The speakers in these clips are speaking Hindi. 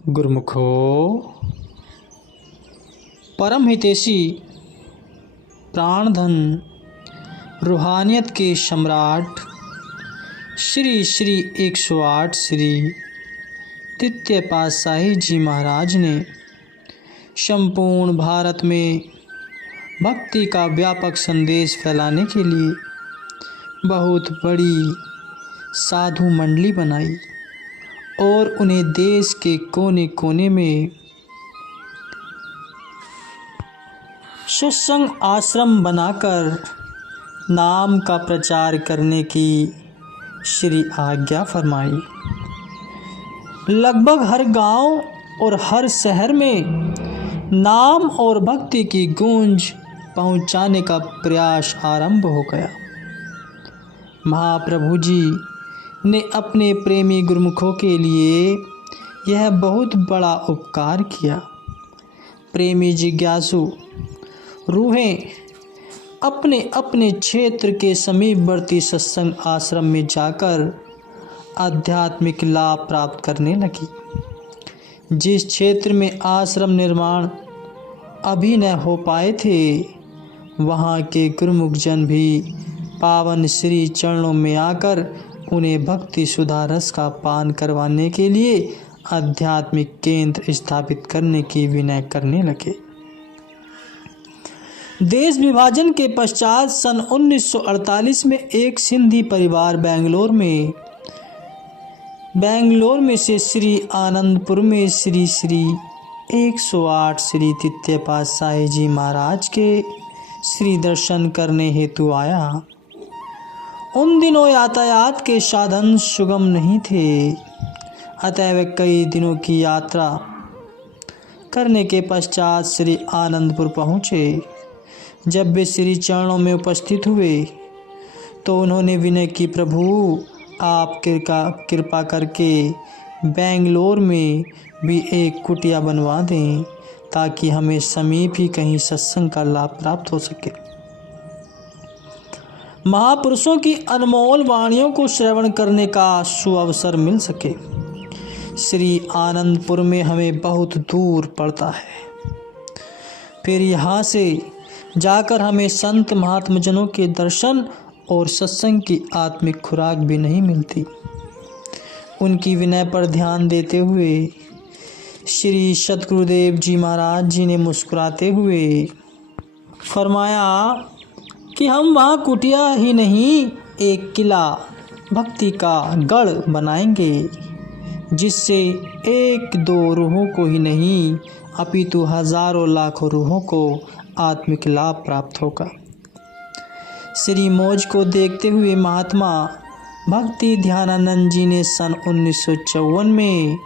गुरुमुखो, परम हितैषी, प्राणधन, रूहानियत के सम्राट श्री श्री 108 श्री तृतीय पातशाही जी महाराज ने संपूर्ण भारत में भक्ति का व्यापक संदेश फैलाने के लिए बहुत बड़ी साधु मंडली बनाई और उन्हें देश के कोने कोने में सत्संग आश्रम बनाकर नाम का प्रचार करने की श्री आज्ञा फरमाई। लगभग हर गांव और हर शहर में नाम और भक्ति की गूंज पहुंचाने का प्रयास आरंभ हो गया। महाप्रभु जी ने अपने प्रेमी गुरुमुखों के लिए यह बहुत बड़ा उपकार किया। प्रेमी जिज्ञासु रूहें अपने अपने क्षेत्र के समीपवर्ती सत्संग आश्रम में जाकर आध्यात्मिक लाभ प्राप्त करने लगी। जिस क्षेत्र में आश्रम निर्माण अभी न हो पाए थे, वहाँ के गुरुमुख जन भी पावन श्री चरणों में आकर उन्हें भक्ति सुधा रस का पान करवाने के लिए आध्यात्मिक केंद्र स्थापित करने की विनय करने लगे। देश विभाजन के पश्चात सन 1948 में एक सिंधी परिवार बेंगलोर में से श्री आनंदपुर में श्री 108 श्री तृतीय पातशाही जी महाराज के श्री दर्शन करने हेतु आया। उन दिनों यातायात के साधन सुगम नहीं थे, अतः वे कई दिनों की यात्रा करने के पश्चात श्री आनंदपुर पहुँचे। जब वे श्री चरणों में उपस्थित हुए तो उन्होंने विनय की, प्रभु आप कृपा करके बेंगलोर में भी एक कुटिया बनवा दें ताकि हमें समीप ही कहीं सत्संग का लाभ प्राप्त हो सके। महापुरुषों की अनमोल वाणियों को श्रवण करने का सुअवसर मिल सके। श्री आनंदपुर में हमें बहुत दूर पड़ता है, फिर यहाँ से जाकर हमें संत महात्मजनों के दर्शन और सत्संग की आत्मिक खुराक भी नहीं मिलती। उनकी विनय पर ध्यान देते हुए श्री सतगुरुदेव जी महाराज जी ने मुस्कुराते हुए फरमाया कि हम वहाँ कुटिया ही नहीं, एक किला भक्ति का गढ़ बनाएंगे, जिससे एक दो रूहों को ही नहीं अपितु हजारों लाखों रूहों को आत्मिक लाभ प्राप्त होगा। श्री मौज को देखते हुए महात्मा भक्ति ध्यानानंद जी ने सन 1954 में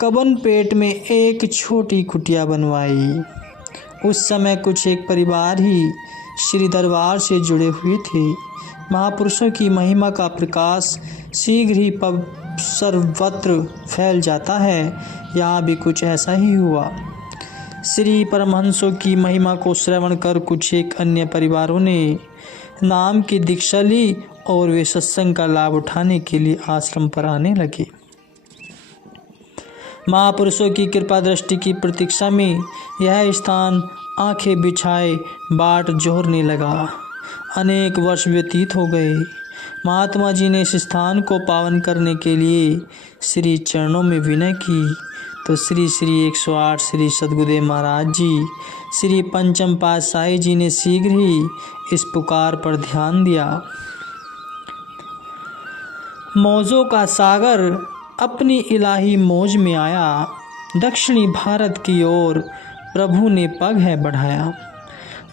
कबनपेट में एक छोटी कुटिया बनवाई। उस समय कुछ एक परिवार ही श्री दरबार से जुड़े हुए थे। महापुरुषों की महिमा का प्रकाश शीघ्र ही सर्वत्र फैल जाता है। यहाँ भी कुछ ऐसा ही हुआ। श्री परमहंसों की महिमा को श्रवण कर कुछ एक अन्य परिवारों ने नाम की दीक्षा ली और वे सत्संग का लाभ उठाने के लिए आश्रम पर आने लगे। महापुरुषों की कृपा दृष्टि की प्रतीक्षा में यह स्थान आंखें बिछाए बाट जोहरने लगा। अनेक वर्ष व्यतीत हो गए। महात्मा जी ने इस स्थान को पावन करने के लिए श्री चरणों में विनय की तो श्री 108 श्री सतगुरुदेव महाराज जी श्री पंचम पातशाही जी ने शीघ्र ही इस पुकार पर ध्यान दिया। मौजों का सागर अपनी इलाही मौज में आया। दक्षिणी भारत की ओर प्रभु ने पग है बढ़ाया।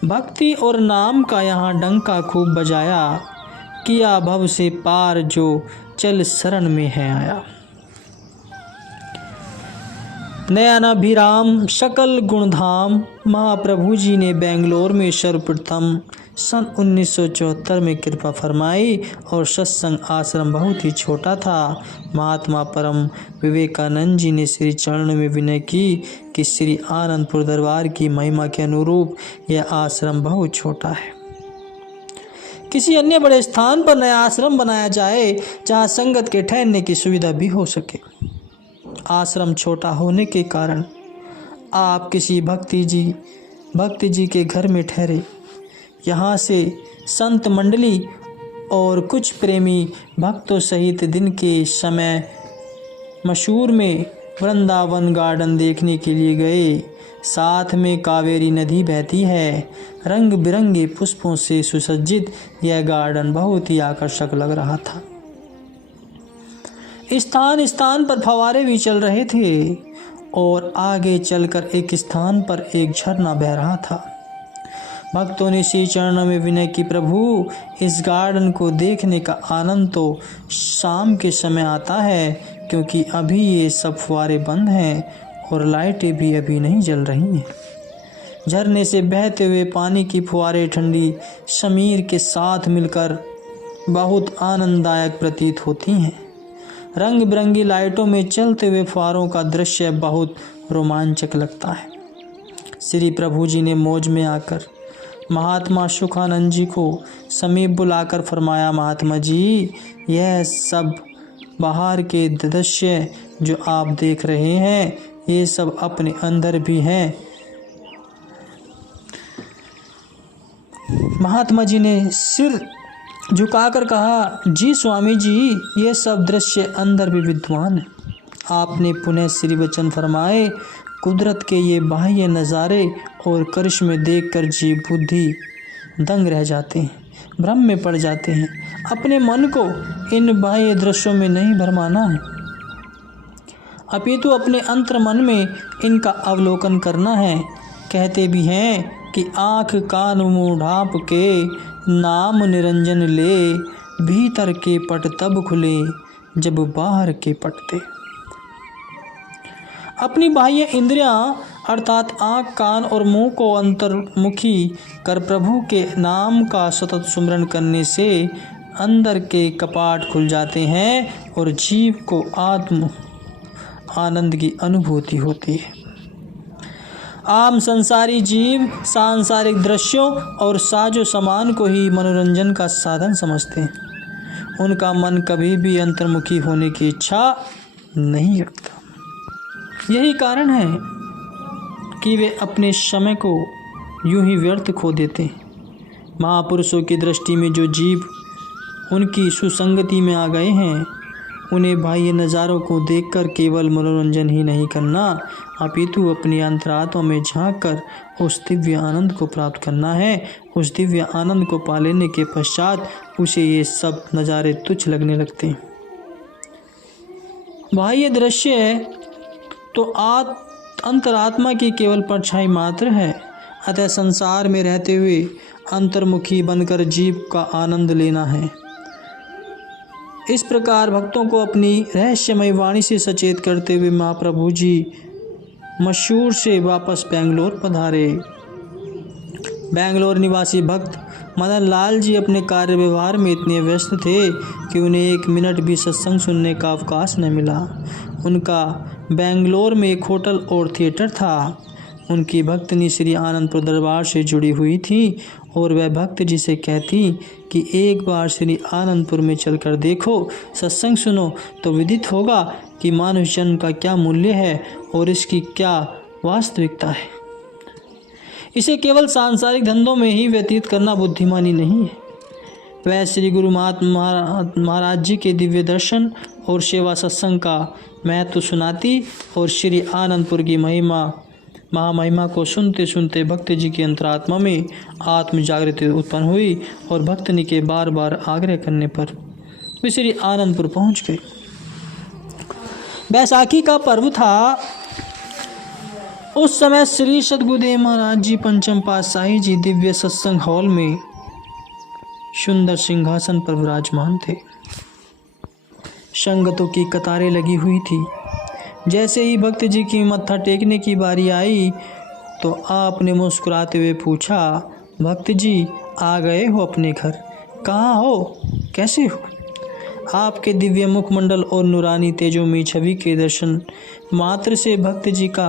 भक्ति और नाम का यहाँ डंका खूब बजाया। किया भव से पार जो चल शरण में है आया। नयनाभिराम सकल गुणधाम महाप्रभु जी ने बेंगलोर में सर्वप्रथम सन 1974 में कृपा फरमाई और सत्संग आश्रम बहुत ही छोटा था। महात्मा परम विवेकानंद जी ने श्री चरण में विनय की कि श्री आनंदपुर दरबार की महिमा के अनुरूप यह आश्रम बहुत छोटा है। किसी अन्य बड़े स्थान पर नया आश्रम बनाया जाए जहाँ संगत के ठहरने की सुविधा भी हो सके। आश्रम छोटा होने के कारण आप किसी भक्ति जी के घर में ठहरे। यहाँ से संत मंडली और कुछ प्रेमी भक्तों सहित दिन के समय मशहूर में वृंदावन गार्डन देखने के लिए गए। साथ में कावेरी नदी बहती है। रंग बिरंगे पुष्पों से सुसज्जित यह गार्डन बहुत ही आकर्षक लग रहा था। स्थान स्थान पर फव्वारे भी चल रहे थे और आगे चलकर एक स्थान पर एक झरना बह रहा था। भक्तों ने श्री चरणों में विनय की, प्रभु इस गार्डन को देखने का आनंद तो शाम के समय आता है, क्योंकि अभी ये सब फुव्वारे बंद हैं और लाइटें भी अभी नहीं जल रही हैं। झरने से बहते हुए पानी की फुव्वारें ठंडी शमीर के साथ मिलकर बहुत आनंददायक प्रतीत होती हैं। रंग बिरंगी लाइटों में चलते हुए फुव्वारों का दृश्य बहुत रोमांचक लगता है। श्री प्रभु जी ने मौज में आकर महात्मा सुखानंद जी को समीप बुलाकर फरमाया, महात्मा जी, यह सब बाहर के दृश्य जो आप देख रहे हैं ये सब अपने अंदर भी हैं। महात्मा जी ने सिर झुकाकर कहा, जी स्वामी जी, ये सब दृश्य अंदर भी विद्वान है। आपने पुनः श्री वचन फरमाए, कुदरत के ये बाह्य नज़ारे और करिश्मे देखकर जीव बुद्धि दंग रह जाते हैं, भ्रम में पड़ जाते हैं। अपने मन को इन बाह्य दृश्यों में नहीं भरमाना है, अपितु अपने अंतर मन में इनका अवलोकन करना है। कहते भी हैं कि आँख कान मुँह ढाँप के नाम निरंजन ले, भीतर के पट तब खुले जब बाहर के पटते। अपनी बाह्य इंद्रियां अर्थात आँख कान और मुंह को अंतर्मुखी कर प्रभु के नाम का सतत सुमिरन करने से अंदर के कपाट खुल जाते हैं और जीव को आत्म आनंद की अनुभूति होती है। आम संसारी जीव सांसारिक दृश्यों और साजो सामान को ही मनोरंजन का साधन समझते हैं। उनका मन कभी भी अंतर्मुखी होने की इच्छा नहीं रखता। यही कारण है कि वे अपने समय को यूं ही व्यर्थ खो देते हैं। महापुरुषों की दृष्टि में जो जीव उनकी सुसंगति में आ गए हैं, उन्हें बाह्य नज़ारों को देखकर केवल मनोरंजन ही नहीं करना, अपितु अपनी अंतरात्मा में झांककर उस दिव्य आनंद को प्राप्त करना है। उस दिव्य आनंद को पा लेने के पश्चात उसे ये सब नज़ारे तुच्छ लगने लगते हैं। बाह्य दृश्य तो अंतरात्मा की केवल परछाई मात्र है। अतः संसार में रहते हुए अंतर्मुखी बनकर जीव का आनंद लेना है। इस प्रकार भक्तों को अपनी रहस्यमय वाणी से सचेत करते हुए महाप्रभु जी मशहूर से वापस बेंगलोर पधारे। बेंगलोर निवासी भक्त मदन लाल जी अपने कार्य व्यवहार में इतने व्यस्त थे कि उन्हें एक मिनट भी सत्संग सुनने का अवकाश न मिला। उनका बेंगलोर में एक होटल और थिएटर था। उनकी भक्तनी श्री आनंदपुर दरबार से जुड़ी हुई थी और वह भक्त जी से कहती कि एक बार श्री आनंदपुर में चलकर देखो, सत्संग सुनो तो विदित होगा कि मानव जन्म का क्या मूल्य है और इसकी क्या वास्तविकता है। इसे केवल सांसारिक धंधों में ही व्यतीत करना बुद्धिमानी नहीं है। वह श्री गुरु महाराज जी के दिव्य दर्शन और सेवा सत्संग का महत्व सुनाती और श्री आनंदपुर की महामहिमा को सुनते सुनते भक्त जी की अंतरात्मा में आत्म जागृति उत्पन्न हुई और भक्तनी के बार बार आग्रह करने पर वे श्री आनंदपुर पहुंच गए। बैसाखी का पर्व था। उस समय श्री सद्गुरुदेव महाराज जी पंचम पातशाही जी दिव्य सत्संग हॉल में सुंदर सिंहासन पर विराजमान थे। संगतों की कतारें लगी हुई थी। जैसे ही भक्त जी की मत्था टेकने की बारी आई तो आपने मुस्कुराते हुए पूछा, भक्त जी आ गए हो अपने घर? कहाँ हो, कैसे हो? आपके दिव्य मुखमंडल और नूरानी तेजोमयी छवि के दर्शन मात्र से भक्त जी का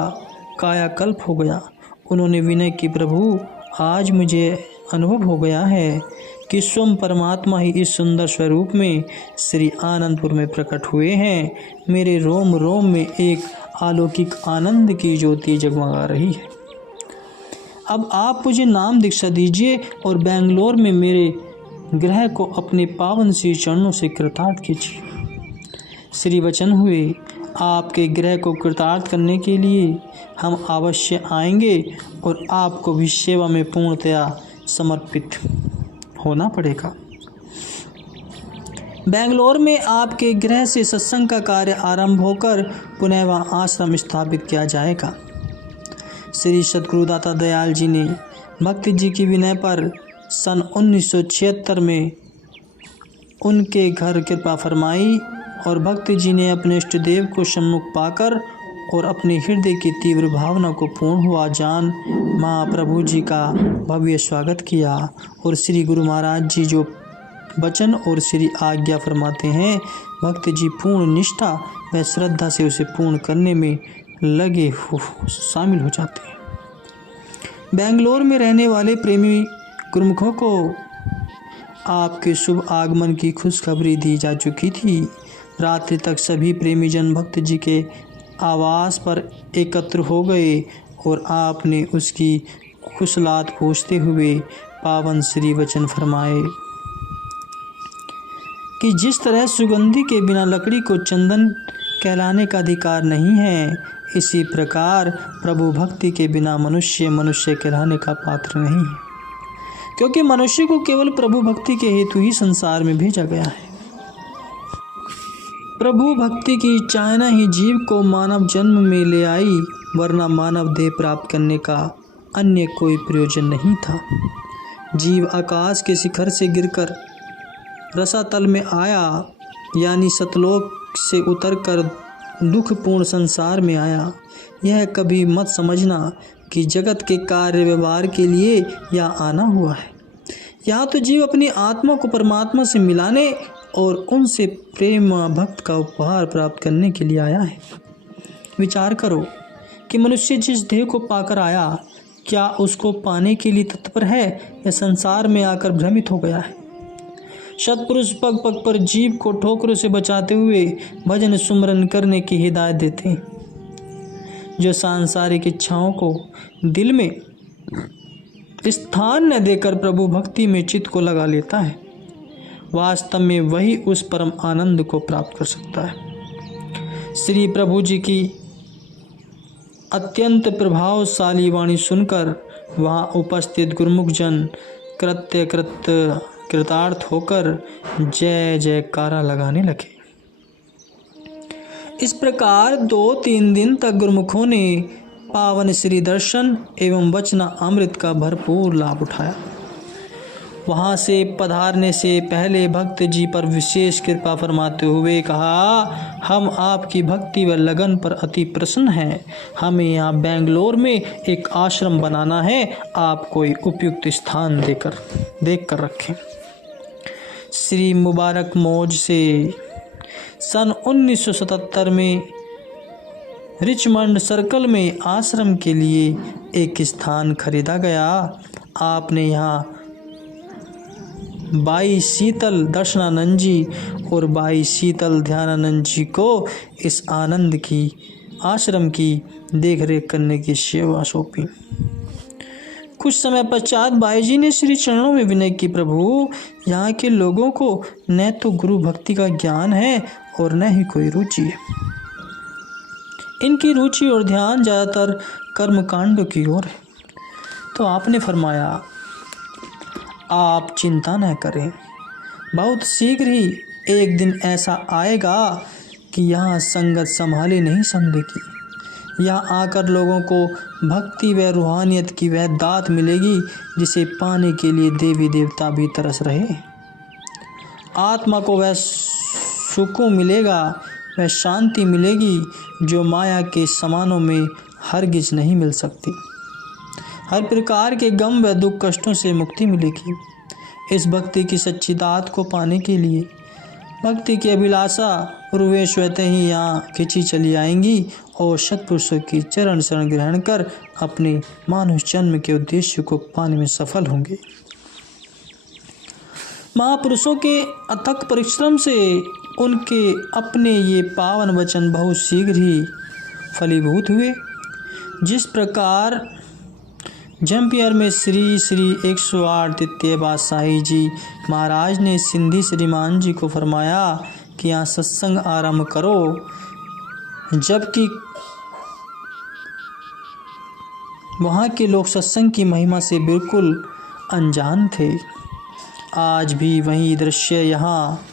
कायाकल्प हो गया। उन्होंने विनय की, प्रभु आज मुझे अनुभव हो गया है कि स्वयं परमात्मा ही इस सुंदर स्वरूप में श्री आनंदपुर में प्रकट हुए हैं। मेरे रोम रोम में एक अलौकिक आनंद की ज्योति जगमगा रही है। अब आप मुझे नाम दीक्षा दीजिए और बेंगलोर में मेरे ग्रह को अपने पावन श्री चरणों से कृतार्थ कीजिए। श्री वचन हुए, आपके ग्रह को कृतार्थ करने के लिए हम अवश्य आएंगे और आपको भी सेवा में पूर्णतया समर्पित होना पड़ेगा। बेंगलोर में आपके ग्रह से सत्संग का कार्य आरंभ होकर पुनः वहाँ आश्रम स्थापित किया जाएगा। श्री सद्गुरुदाता दयाल जी ने भक्त जी की विनय पर सन 1976 में उनके घर कृपा फरमाई और भक्त जी ने अपने इष्ट देव को सम्मुख पाकर और अपने हृदय की तीव्र भावना को पूर्ण हुआ जान महाप्रभु जी का भव्य स्वागत किया। और श्री गुरु महाराज जी जो वचन और श्री आज्ञा फरमाते हैं, भक्त जी पूर्ण निष्ठा व श्रद्धा से उसे पूर्ण करने में लगे शामिल हो जाते हैं। बेंगलोर में रहने वाले प्रेमी गुरुमुखों को आपके शुभ आगमन की खुशखबरी दी जा चुकी थी। रात्रि तक सभी प्रेमी जन भक्त जी के आवास पर एकत्र हो गए और आपने उसकी कुशलात पूछते हुए पावन श्री वचन फरमाए कि जिस तरह सुगंधी के बिना लकड़ी को चंदन कहलाने का अधिकार नहीं है, इसी प्रकार प्रभु भक्ति के बिना मनुष्य मनुष्य कहलाने का पात्र नहीं है, क्योंकि मनुष्य को केवल प्रभु भक्ति के हेतु ही संसार में भेजा गया है। प्रभु भक्ति की चाहना ही जीव को मानव जन्म में ले आई, वरना मानव देह प्राप्त करने का अन्य कोई प्रयोजन नहीं था। जीव आकाश के शिखर से गिरकर रसातल में आया, यानी सतलोक से उतरकर दुखपूर्ण संसार में आया। यह कभी मत समझना कि जगत के कार्य व्यवहार के लिए यहाँ आना हुआ है। यहाँ तो जीव अपनी आत्मा को परमात्मा से मिलाने और उनसे प्रेम भक्त का उपहार प्राप्त करने के लिए आया है। विचार करो कि मनुष्य जिस देह को पाकर आया, क्या उसको पाने के लिए तत्पर है या संसार में आकर भ्रमित हो गया है। सत्पुरुष पग पग पर जीव को ठोकरों से बचाते हुए भजन सुमरन करने की हिदायत देते हैं। जो सांसारिक इच्छाओं को दिल में स्थान न देकर प्रभु भक्ति में चित्त को लगा लेता है, वास्तव में वही उस परम आनंद को प्राप्त कर सकता है। श्री प्रभु जी की अत्यंत प्रभावशाली वाणी सुनकर वहाँ उपस्थित गुरुमुख जन कृतार्थ होकर जय जयकारा लगाने लगे। इस प्रकार 2-3 दिन तक गुरुमुखों ने पावन श्री दर्शन एवं वचना अमृत का भरपूर लाभ उठाया। वहाँ से पधारने से पहले भक्त जी पर विशेष कृपा फरमाते हुए कहा, हम आपकी भक्ति व लगन पर अति प्रसन्न हैं। हमें यहाँ बेंगलोर में एक आश्रम बनाना है, आप कोई उपयुक्त स्थान देख कर रखें। श्री मुबारक मौज से सन 1977 में रिचमंड सर्कल में आश्रम के लिए एक स्थान खरीदा गया। आपने यहाँ बाई शीतल दर्शनानंद जी और बाई शीतल ध्यानानंद जी को इस आनंद की आश्रम की देखरेख करने की सेवा सौंपी। कुछ समय पश्चात बाई जी ने श्री चरणों में विनय की, प्रभु यहाँ के लोगों को न तो गुरु भक्ति का ज्ञान है और न ही कोई रुचि है। इनकी रुचि और ध्यान ज़्यादातर कर्मकांडों की ओर है। तो आपने फरमाया, आप चिंता न करें, बहुत शीघ्र ही एक दिन ऐसा आएगा कि यहाँ संगत संभाले नहीं संभलेगी। यहाँ आकर लोगों को भक्ति व रूहानियत की वह दात मिलेगी जिसे पाने के लिए देवी देवता भी तरस रहे। आत्मा को वह सुकून मिलेगा, वह शांति मिलेगी जो माया के समानों में हरगिज नहीं मिल सकती। हर प्रकार के गम व दुख कष्टों से मुक्ति मिलेगी। इस भक्ति की सच्ची दात को पाने के लिए भक्ति की अभिलाषा रूहें स्वतः ही यहाँ खिंची चली आएंगी और सत्पुरुषों की चरण शरण ग्रहण कर अपने मानुष जन्म के उद्देश्य को पाने में सफल होंगे। महापुरुषों के अथक परिश्रम से उनके अपने ये पावन वचन बहुत शीघ्र ही फलीभूत हुए। जिस प्रकार जम्पियर में श्री श्री 108 द्वितीय बादशाही जी महाराज ने सिंधी श्रीमान जी को फरमाया कि यहाँ सत्संग आरंभ करो, जबकि वहाँ के लोग सत्संग की महिमा से बिल्कुल अनजान थे। आज भी वही दृश्य यहाँ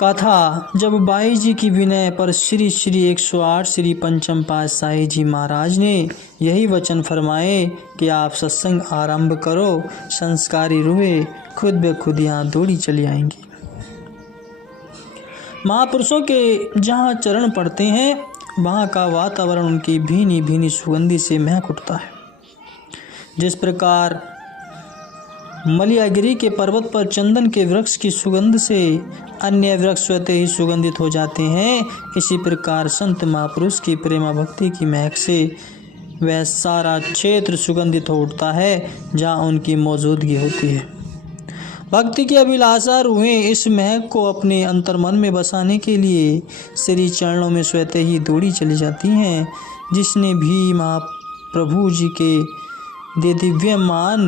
का था जब बाई जी की विनय पर श्री श्री 108 श्री पंचम पातशाही जी महाराज ने यही वचन फरमाए कि आप सत्संग आरंभ करो, संस्कारी रूहें खुद ब खुद यहाँ दौड़ी चली आएंगी। महापुरुषों के जहाँ चरण पड़ते हैं वहाँ का वातावरण उनकी भीनी भीनी सुगंधी से महक उठता है। जिस प्रकार मलियागिरी के पर्वत पर चंदन के वृक्ष की सुगंध से अन्य वृक्ष स्वतः ही सुगंधित हो जाते हैं, इसी प्रकार संत महापुरुष की प्रेमा भक्ति की महक से वह सारा क्षेत्र सुगंधित हो उठता है जहाँ उनकी मौजूदगी होती है। भक्ति की अभिलाषा रूहें इस महक को अपने अंतर्मन में बसाने के लिए श्री चरणों में स्वतः ही दौड़ी चली जाती हैं। जिसने भी महाप्रभु जी के दे दिव्यमान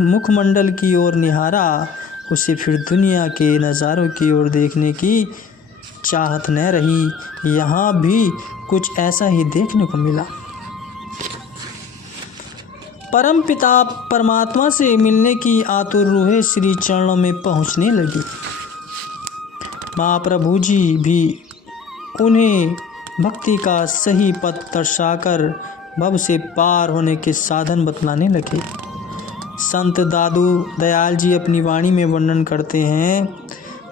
मुखमंडल की ओर निहारा, उसे फिर दुनिया के नज़ारों की ओर देखने की चाहत न रही। यहाँ भी कुछ ऐसा ही देखने को मिला। परम पिता परमात्मा से मिलने की आतुर रूहें श्री चरणों में पहुँचने लगी। महाप्रभु जी भी उन्हें भक्ति का सही पथ दर्शाकर भव से पार होने के साधन बतलाने लगे। संत दादू दयाल जी अपनी वाणी में वर्णन करते हैं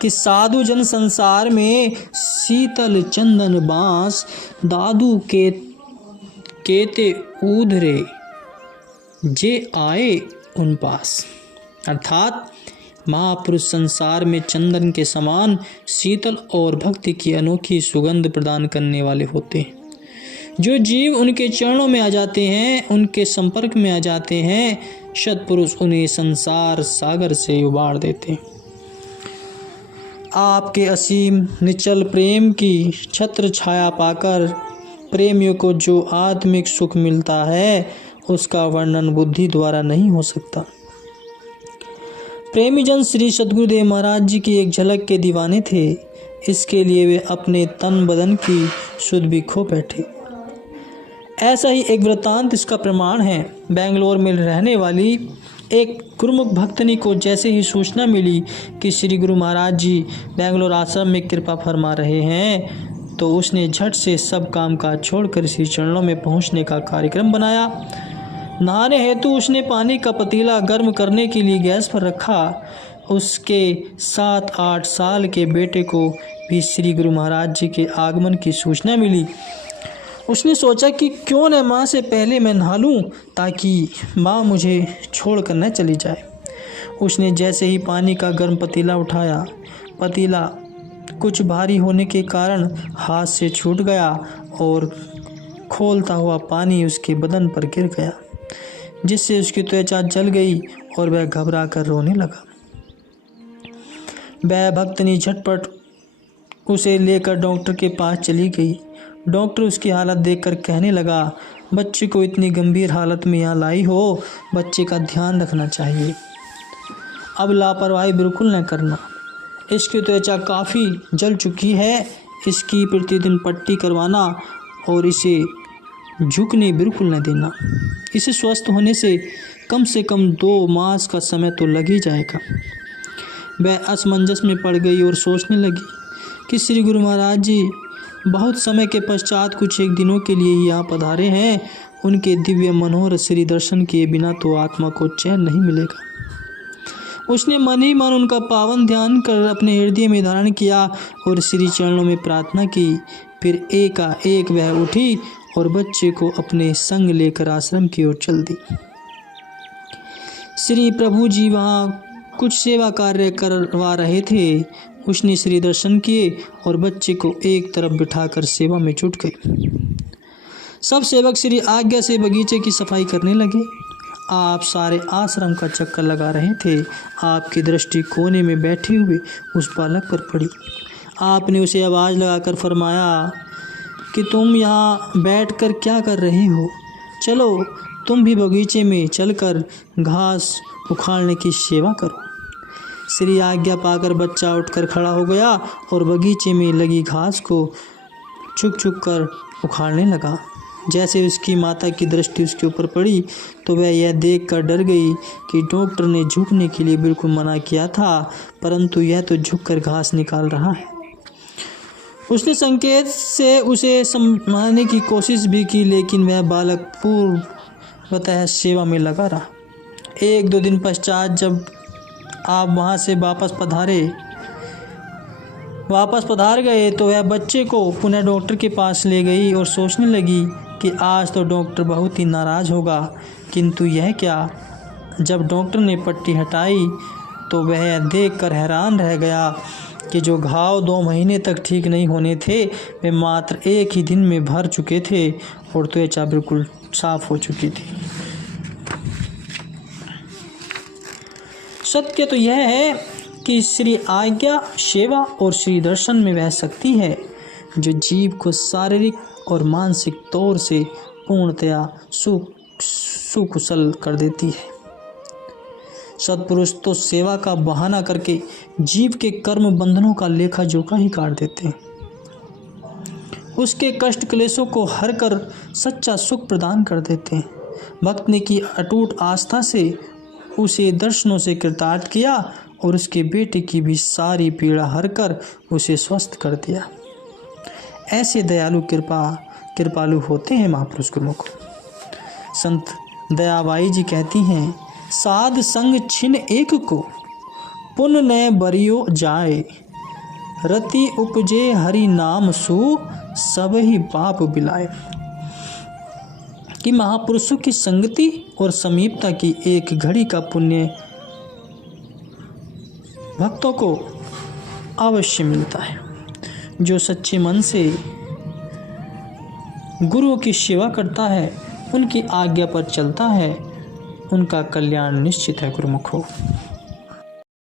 कि साधु जन संसार में शीतल चंदन बांस दादू के केते ऊधरे जे आए उन पास। अर्थात महापुरुष संसार में चंदन के समान शीतल और भक्ति की अनोखी सुगंध प्रदान करने वाले होते हैं। जो जीव उनके चरणों में आ जाते हैं, उनके संपर्क में आ जाते हैं, सत्पुरुष उन्हें संसार सागर से उबार देते हैं। आपके असीम निश्चल प्रेम की छत्र छाया पाकर प्रेमियों को जो आत्मिक सुख मिलता है, उसका वर्णन बुद्धि द्वारा नहीं हो सकता। प्रेमी जन श्री सद्गुरुदेव महाराज जी की एक झलक के दीवाने थे। इसके लिए वे अपने तन बदन की सुध भी खो बैठे। ऐसा ही एक वृत्तांत इसका प्रमाण है। बेंगलोर में रहने वाली एक गुरुमुख भक्तनी को जैसे ही सूचना मिली कि श्री गुरु महाराज जी बेंगलोर आश्रम में कृपा फरमा रहे हैं, तो उसने झट से सब काम काज छोड़कर श्री चरणों में पहुंचने का कार्यक्रम बनाया। नहाने हेतु उसने पानी का पतीला गर्म करने के लिए गैस पर रखा। उसके 7-8 साल के बेटे को भी श्री गुरु महाराज जी के आगमन की सूचना मिली। उसने सोचा कि क्यों न माँ से पहले मैं नहा लूँ, ताकि माँ मुझे छोड़कर न चली जाए। उसने जैसे ही पानी का गर्म पतीला उठाया, पतीला कुछ भारी होने के कारण हाथ से छूट गया और खौलता हुआ पानी उसके बदन पर गिर गया, जिससे उसकी त्वचा जल गई और वह घबरा कर रोने लगा। वह भक्तनी झटपट उसे लेकर डॉक्टर के पास चली गई। डॉक्टर उसकी हालत देखकर कहने लगा, बच्चे को इतनी गंभीर हालत में यहाँ लाई हो, बच्चे का ध्यान रखना चाहिए। अब लापरवाही बिल्कुल न करना। इसकी त्वचा काफ़ी जल चुकी है। इसकी प्रतिदिन पट्टी करवाना और इसे झुकने बिल्कुल न देना। इसे स्वस्थ होने से कम 2 मास का समय तो लग ही जाएगा। वह असमंजस में पड़ गई और सोचने लगी कि श्री गुरु महाराज जी बहुत समय के पश्चात कुछ एक दिनों के लिए ही यहाँ पधारे हैं। उनके दिव्य मनोहर श्री दर्शन किए बिना तो आत्मा को चैन नहीं मिलेगा। उसने मन ही मन उनका पावन ध्यान कर अपने हृदय में धारण किया और श्री चरणों में प्रार्थना की। फिर एकाएक वह उठी और बच्चे को अपने संग लेकर आश्रम की ओर चल दी। श्री प्रभु जी वहाँ कुछ सेवा कार्य करवा रहे थे। उसने श्री दर्शन किए और बच्चे को एक तरफ बिठाकर सेवा में जुट गए। सब सेवक श्री आज्ञा से बगीचे की सफाई करने लगे। आप सारे आश्रम का चक्कर लगा रहे थे, आपकी दृष्टि कोने में बैठे हुए उस बालक पर पड़ी। आपने उसे आवाज़ लगाकर फरमाया कि तुम यहाँ बैठकर क्या कर रहे हो? चलो तुम भी बगीचे में चलकर घास उखाड़ने की सेवा करो। श्री आज्ञा पाकर बच्चा उठकर खड़ा हो गया और बगीचे में लगी घास को छुक छुक कर उखाड़ने लगा। जैसे उसकी माता की दृष्टि उसके ऊपर पड़ी तो वह यह देखकर डर गई कि डॉक्टर ने झुकने के लिए बिल्कुल मना किया था, परंतु यह तो झुककर घास निकाल रहा है। उसने संकेत से उसे समझाने की कोशिश भी की, लेकिन वह बालक पूर्वतः सेवा में लगा रहा। 1-2 दिन पश्चात जब आप वहाँ से वापस पधार गए तो वह बच्चे को पुनः डॉक्टर के पास ले गई और सोचने लगी कि आज तो डॉक्टर बहुत ही नाराज़ होगा। किंतु यह क्या, जब डॉक्टर ने पट्टी हटाई तो वह देखकर हैरान रह गया कि जो घाव 2 महीने तक ठीक नहीं होने थे वे मात्र 1 ही दिन में भर चुके थे और त्वचा बिल्कुल साफ हो चुकी थी। सत्य तो यह है कि श्री आज्ञा सेवा और श्री दर्शन में वह शक्ति है जो जीव को शारीरिक और मानसिक तौर से पूर्णतया सुकुशल कर देती है। सत्पुरुष तो सेवा का बहाना करके जीव के कर्म बंधनों का लेखा जोखा ही काट देते हैं। उसके कष्ट क्लेशों को हर कर सच्चा सुख प्रदान कर देते हैं। भक्त ने की अटूट आस्था से उसे दर्शनों से कृतार्थ किया और उसके बेटे की भी सारी पीड़ा हर कर उसे स्वस्थ कर दिया। ऐसे दयालु कृपालु होते हैं महापुरुष गुरुमुख। संत दयाबाई जी कहती हैं, साध संग छिन एक को पुन न बरियो जाए, रति उपजे हरि नाम सु सब ही पाप बिलाए। कि महापुरुषों की संगति और समीपता की एक घड़ी का पुण्य भक्तों को अवश्य मिलता है। जो सच्चे मन से गुरुओं की सेवा करता है, उनकी आज्ञा पर चलता है, उनका कल्याण निश्चित है गुरुमुखों।